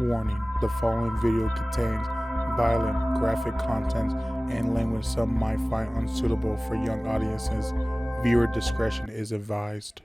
Warning, the following video contains violent, graphic content and language some might find unsuitable for young audiences. Viewer discretion is advised.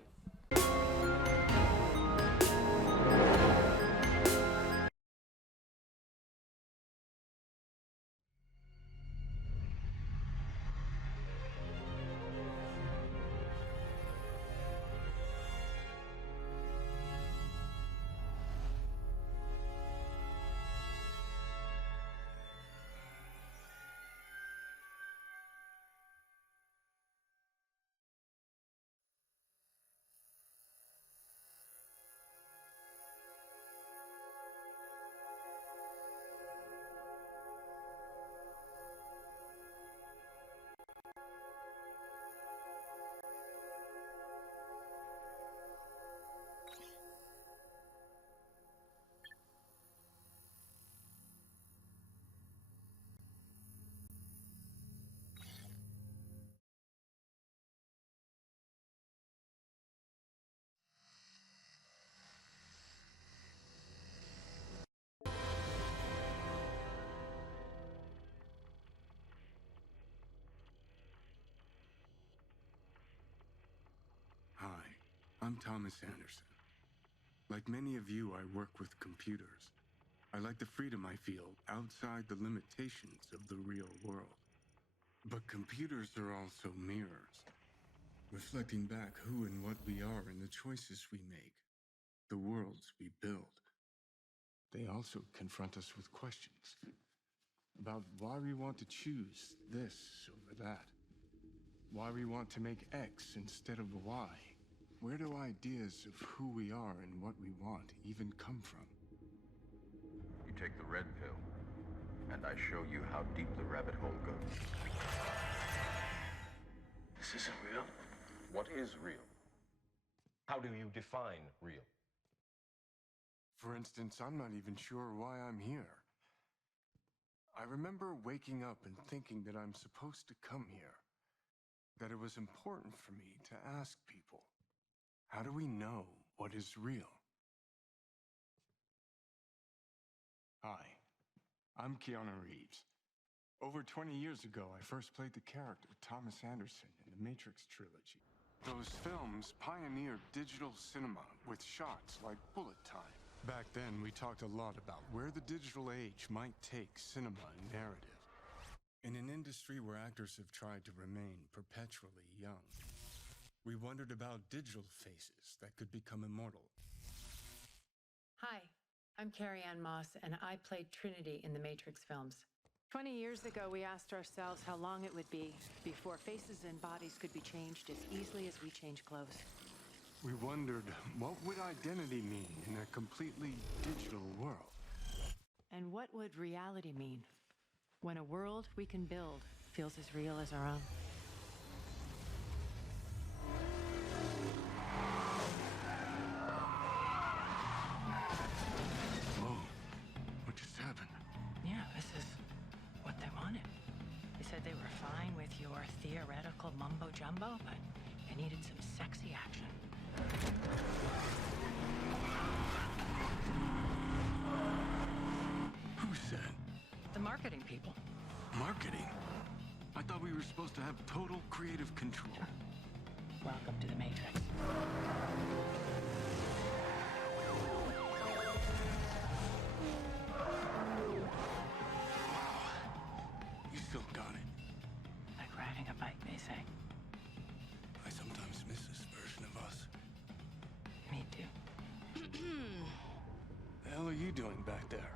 Hi, I'm Thomas Anderson. Like many of you, I work with computers. I like the freedom I feel outside the limitations of the real world. But computers are also mirrors, reflecting back who and what we are and the choices we make, the worlds we build. They also confront us with questions about why we want to choose this over that, why we want to make X instead of Y. Where do ideas of who we are and what we want even come from? You take the red pill, and I show you how deep the rabbit hole goes. This isn't real. What is real? How do you define real? For instance, I'm not even sure why I'm here. I remember waking up and thinking that I'm supposed to come here, that it was important for me to ask people, how do we know what is real? Hi, I'm Keanu Reeves. Over 20 years ago, I first played the character Thomas Anderson in the Matrix trilogy. Those films pioneered digital cinema with shots like bullet time. Back then, we talked a lot about where the digital age might take cinema and narrative. In an industry where actors have tried to remain perpetually young, we wondered about digital faces that could become immortal. Hi, I'm Carrie Ann Moss, and I played Trinity in the Matrix films. 20 years ago, we asked ourselves how long it would be before faces and bodies could be changed as easily as we change clothes. We wondered, what would identity mean in a completely digital world? And what would reality mean when a world we can build feels as real as our own? Whoa, what just happened? Yeah, this is what they wanted. They said they were fine with your theoretical mumbo-jumbo, but they needed some sexy action. Who said? The marketing people. Marketing? I thought we were supposed to have total creative control. Welcome to the Matrix. You still got it. Like riding a bike, they say. I sometimes miss this version of us. Me too. The hell are you doing back there?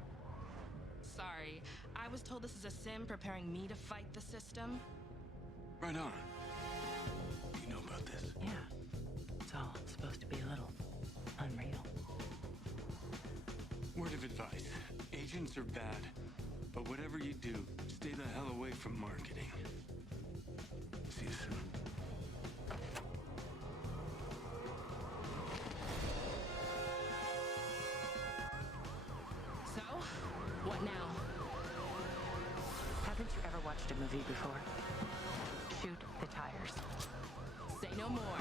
Sorry, I was told this is a sim preparing me to fight the system. Right on. You know about this? Yeah. It's all supposed to be a little unreal. Word of advice. Agents are bad, but whatever you do, stay the hell away from marketing. See you soon. So, what now? Haven't you ever watched a movie before? Shoot the tires. Say no more.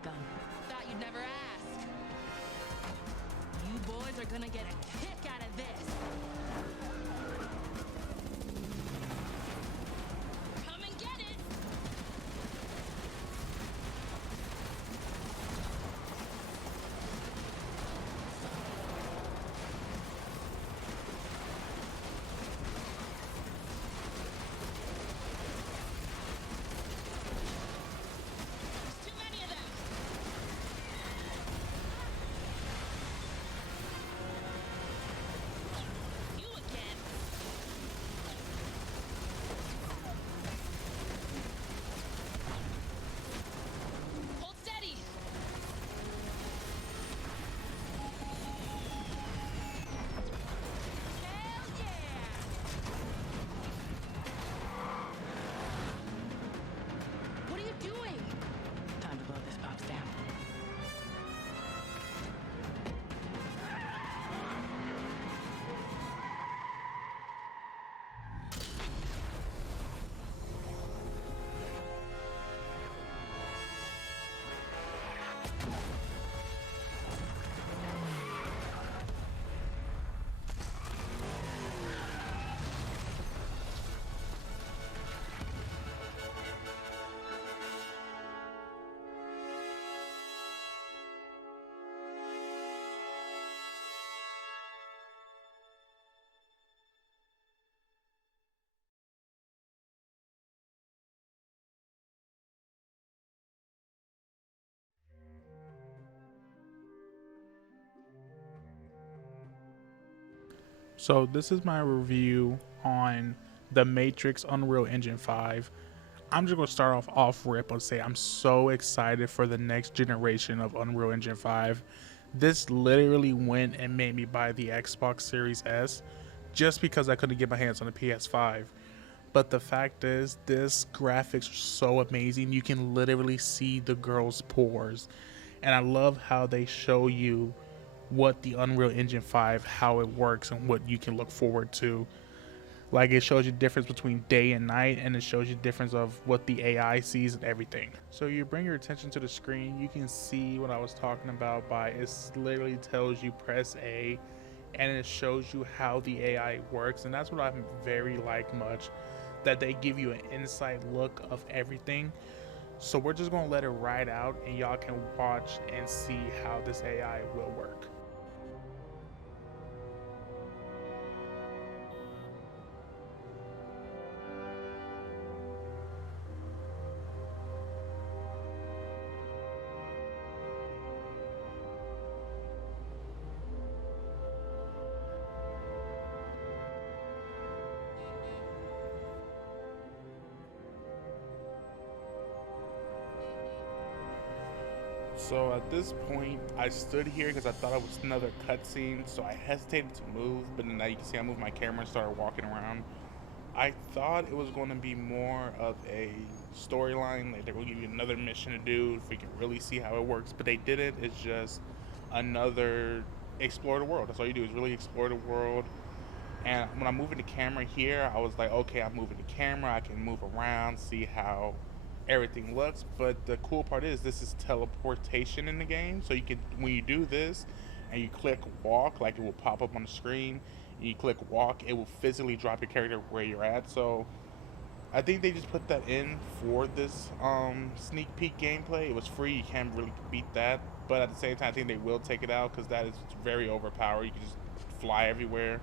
work done. Thought you'd never ask. You boys are gonna get a kick out of this. Come and get it! There's too many of them! You again! Hold steady! Hell yeah! What are you doing? Time to blow this pop's down. So this is my review on the Matrix Unreal Engine 5. I'm just going to start off rip and say I'm so excited for the next generation of Unreal Engine 5. This literally went and made me buy the Xbox Series S just because I couldn't get my hands on the PS5. But the fact is, this graphics are so amazing. You can literally see the girl's pores. And I love how they show you what the Unreal Engine 5, how it works and what you can look forward to. Like, it shows you the difference between day and night, and it shows you the difference of what the AI sees and everything. So you bring your attention to the screen, you can see what I was talking about by it literally tells you press A, and it shows you how the AI works. And that's what I very like much, that they give you an inside look of everything. So we're just gonna let it ride out and y'all can watch and see how this AI will work. So at this point, I stood here because I thought it was another cutscene, so I hesitated to move, but now you can see I moved my camera and started walking around. I thought it was going to be more of a storyline, like they're going to give you another mission to do if we can really see how it works, but they didn't. It's just another explore the world. That's all you do is really explore the world. And when I'm moving the camera here, I was like, okay, I'm moving the camera, I can move around, see how everything looks. But the cool part is this is teleportation in the game, so you can, when you do this and you click walk, like it will pop up on the screen, and you click walk, it will physically drop your character where you're at. So I think they just put that in for this sneak peek gameplay. It was free, you can't really beat that, but at the same time I think they will take it out because that is very overpowered. You can just fly everywhere.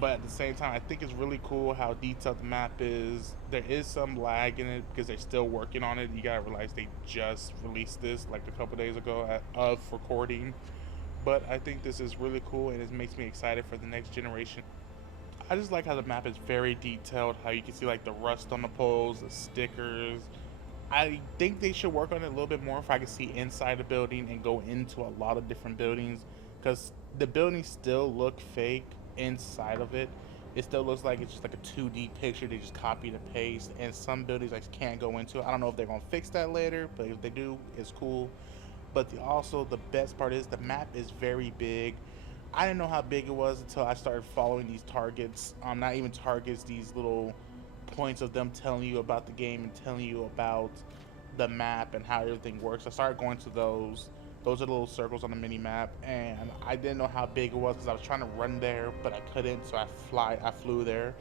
But at the same time, I think it's really cool how detailed the map is. There is some lag in it because they're still working on it. You gotta realize they just released this like a couple days ago of recording. But I think this is really cool and it makes me excited for the next generation. I just like how the map is very detailed, how you can see like the rust on the poles, the stickers. I think they should work on it a little bit more if I can see inside the building and go into a lot of different buildings, because the buildings still look fake inside of it. It still looks like it's just like a 2D picture they just copy and paste, and some buildings I just can't go into. I don't know if they're gonna fix that later, but if they do, it's cool. But also the best part is the map is very big. I didn't know how big it was until I started following these targets. Not even targets, these little points of them telling you about the game and telling you about the map and how everything works. I started going to those. Those are the little circles on the mini map, and I didn't know how big it was because I was trying to run there, but I couldn't. So I flew there,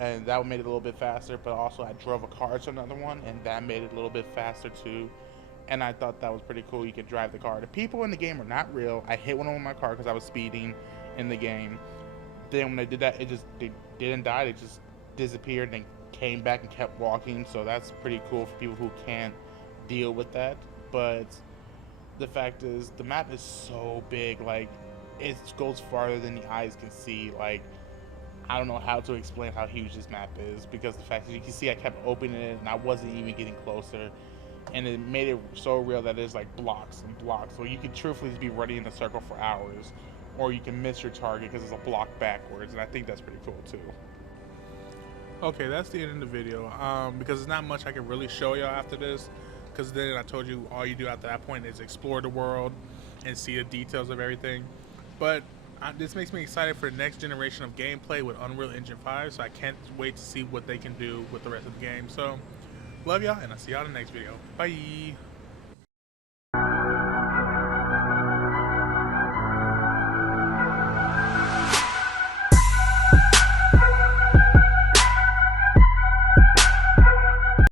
and that made it a little bit faster. But also I drove a car to another one, and that made it a little bit faster too. And I thought that was pretty cool. You could drive the car. The people in the game are not real. I hit one of them in my car because I was speeding in the game. Then when they did that, they didn't die. They just disappeared and came back and kept walking. So that's pretty cool for people who can't deal with that. But the fact is, the map is so big. Like, it goes farther than the eyes can see. Like, I don't know how to explain how huge this map is, because the fact is, you can see I kept opening it and I wasn't even getting closer. And it made it so real that there's like blocks and blocks. So you could truthfully be running in a circle for hours, or you can miss your target because it's a block backwards. And I think that's pretty cool too. Okay, that's the end of the video. Because there's not much I can really show y'all after this. Because then I told you all you do after that point is explore the world and see the details of everything. But this makes me excited for the next generation of gameplay with Unreal Engine 5. So I can't wait to see what they can do with the rest of the game. So, love y'all, and I'll see y'all in the next video. Bye!